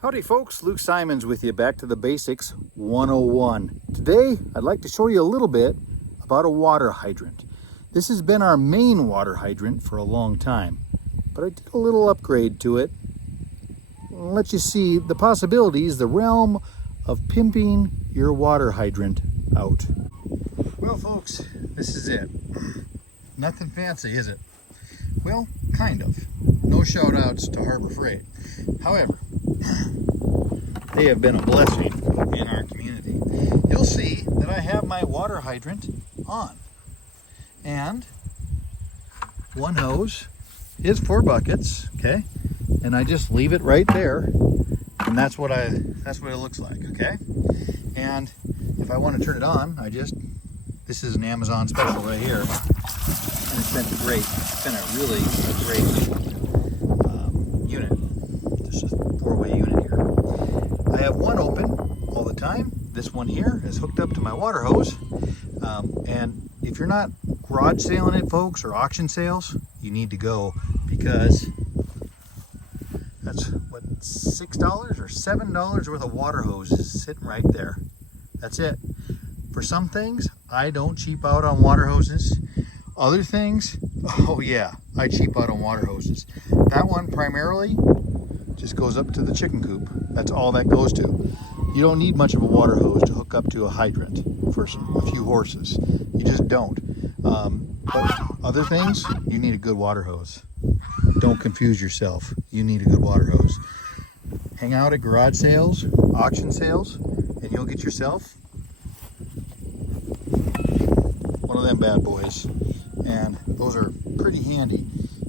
Howdy folks, Luke Simons with you, back to the basics 101. Today I'd like to show you a little bit about a water hydrant. This has been our main water hydrant for a long time, but I did a little upgrade to it. I'll let you see the possibilities, the realm of pimping your water hydrant out. Well folks, this is it. Nothing fancy, is it? Well, kind of. No shout outs to Harbor Freight. However, they have been a blessing in our community. You'll see that I have my water hydrant on. And one hose is 4 buckets, okay? And I just leave it right there. And that's what it looks like, okay? And if I want to turn it on, this is an Amazon special right here. And it's been a really great unit. This is a 4-way unit here. I have one open all the time. This one here is hooked up to my water hose. And if you're not garage sailing it, folks, or auction sales, you need to go, because that's what, $6 or $7 worth of water hose is sitting right there. That's it. For some things, I don't cheap out on water hoses. Other things, oh yeah, I cheap out on water hoses. That one primarily just goes up to the chicken coop. That's all that goes to. You don't need much of a water hose to hook up to a hydrant for a few horses. You just don't. But other things, you need a good water hose. Don't confuse yourself. You need a good water hose. Hang out at garage sales, auction sales, and you'll get yourself one of them bad boys. And those are pretty handy.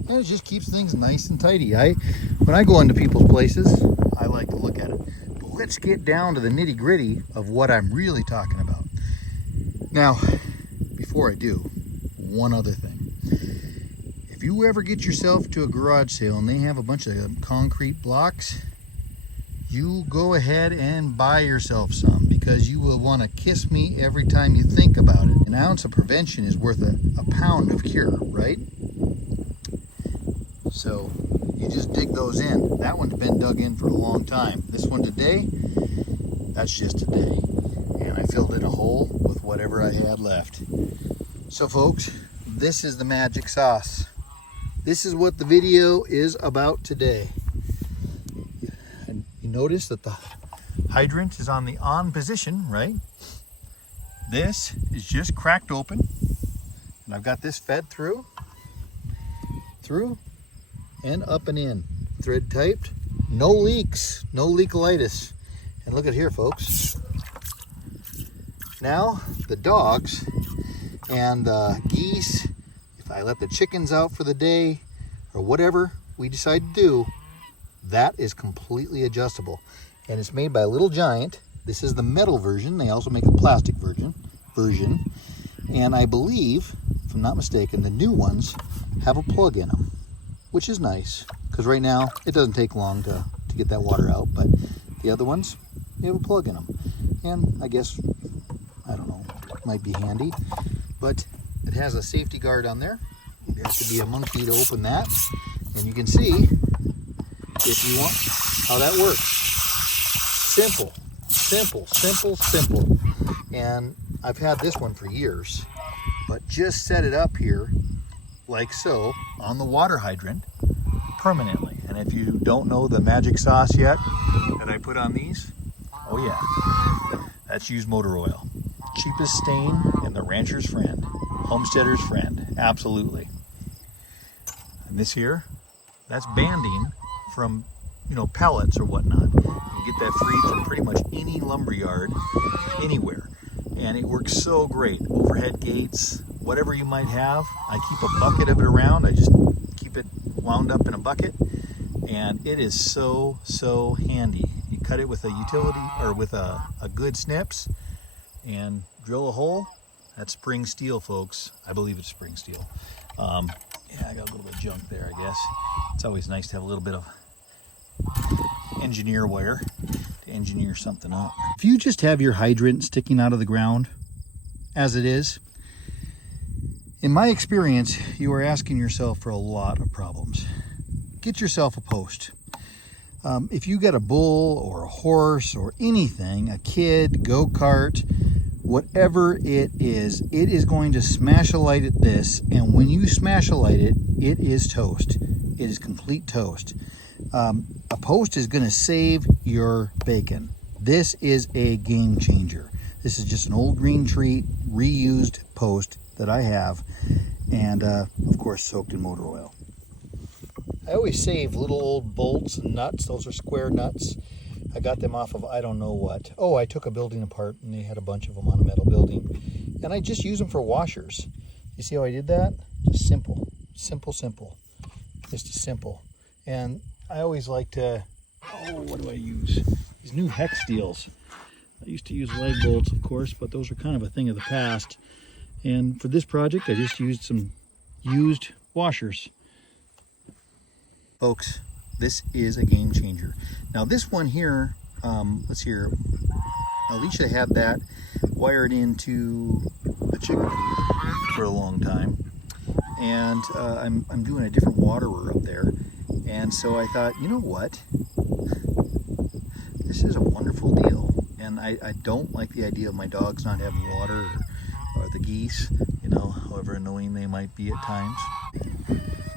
And it just keeps things nice and tidy. When I go into people's places, I like to look at it. But let's get down to the nitty gritty of what I'm really talking about. Now, before I do, one other thing. If you ever get yourself to a garage sale and they have a bunch of concrete blocks, you go ahead and buy yourself some, because you will want to kiss me every time you think about it. An ounce of prevention is worth a pound of cure, right? So you just dig those in. That one's been dug in for a long time. This one today, that's just today. And I filled in a hole with whatever I had left. So folks, this is the magic sauce. This is what the video is about today. And you notice that the hydrant is on the on position, right? This is just cracked open. And I've got this fed through, and up and in. Thread typed, no leaks, no leakolitis. And look at here, folks. Now, the dogs and the geese, if I let the chickens out for the day, or whatever we decide to do, that is completely adjustable. And it's made by Little Giant. This is the metal version. They also make a plastic version. And I believe, if I'm not mistaken, the new ones have a plug in them, which is nice, because right now it doesn't take long to get that water out, but the other ones, they have a plug in them. And I guess, I don't know, might be handy, but it has a safety guard on there. You have to be a monkey to open that. And you can see, if you want, how that works. Simple, simple, simple, simple. And I've had this one for years, but just set it up here like so on the water hydrant permanently. And if you don't know the magic sauce yet that I put on these, oh yeah, that's used motor oil. Cheapest stain and the rancher's friend, homesteader's friend, absolutely. And this here, that's banding from, pellets or whatnot. You get that free from pretty much any lumber yard, anywhere. And it works so great. Overhead gates, whatever you might have. I keep a bucket of it around. I just keep it wound up in a bucket. And it is so, so handy. You cut it with a utility, or with a good snips, and drill a hole. That's spring steel, folks. I believe it's spring steel. Yeah, I got a little bit of junk there, I guess. It's always nice to have a little bit of engineer wire to engineer something up. If you just have your hydrant sticking out of the ground as it is, in my experience, you are asking yourself for a lot of problems. Get yourself a post. If you got a bull or a horse or anything, a kid, go-kart, whatever it is going to smash a light at this, and when you smash a light it is toast. It is complete toast. A post is going to save your bacon. This is a game changer. This is just an old green tree reused post that I have, and of course soaked in motor oil. I always save little old bolts and nuts. Those are square nuts. I got them off of I don't know what. Oh, I took a building apart and they had a bunch of them on a metal building. And I just use them for washers. You see how I did that? Just simple. Simple. Just simple. And I always like to, what do I use? These new hex steels. I used to use leg bolts, of course, but those are kind of a thing of the past. And for this project, I just used some used washers. Folks, this is a game changer. Now this one here, let's see here, Alicia had that wired into a chicken coop for a long time, and I'm doing a different waterer up there, and so I thought, you know what, this is a wonderful deal. And I don't like the idea of my dogs not having water, or the geese, you know, however annoying they might be at times.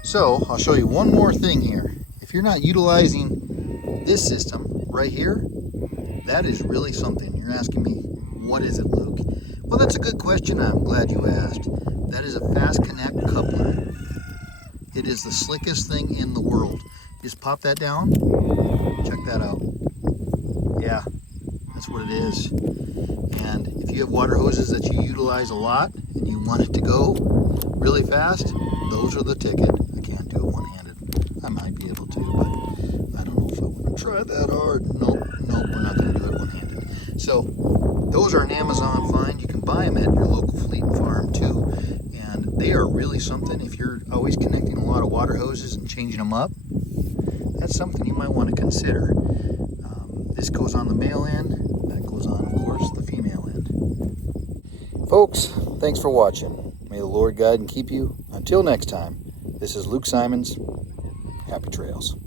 So I'll show you one more thing here. If you're not utilizing this system right here, that is really something. You're asking me, what is it, Luke? Well, that's a good question. I'm glad you asked. That is a fast connect coupler. It is the slickest thing in the world. Just pop that down. Check that out. Yeah, that's what it is. And if you have water hoses that you utilize a lot and you want it to go really fast, those are the ticket. I can't do it one-handed. I might be able to, but I don't know if I want to try that hard. Nope, we're not going to do it one-handed. So those are an Amazon find. You can buy them at your local fleet and farm too. And they are really something. If you're always connecting a lot of water hoses and changing them up, that's something you might want to consider. This goes on the male end. That goes on, of course, the female end. Folks, thanks for watching. May the Lord guide and keep you. Until next time, this is Luke Simons. Happy trails.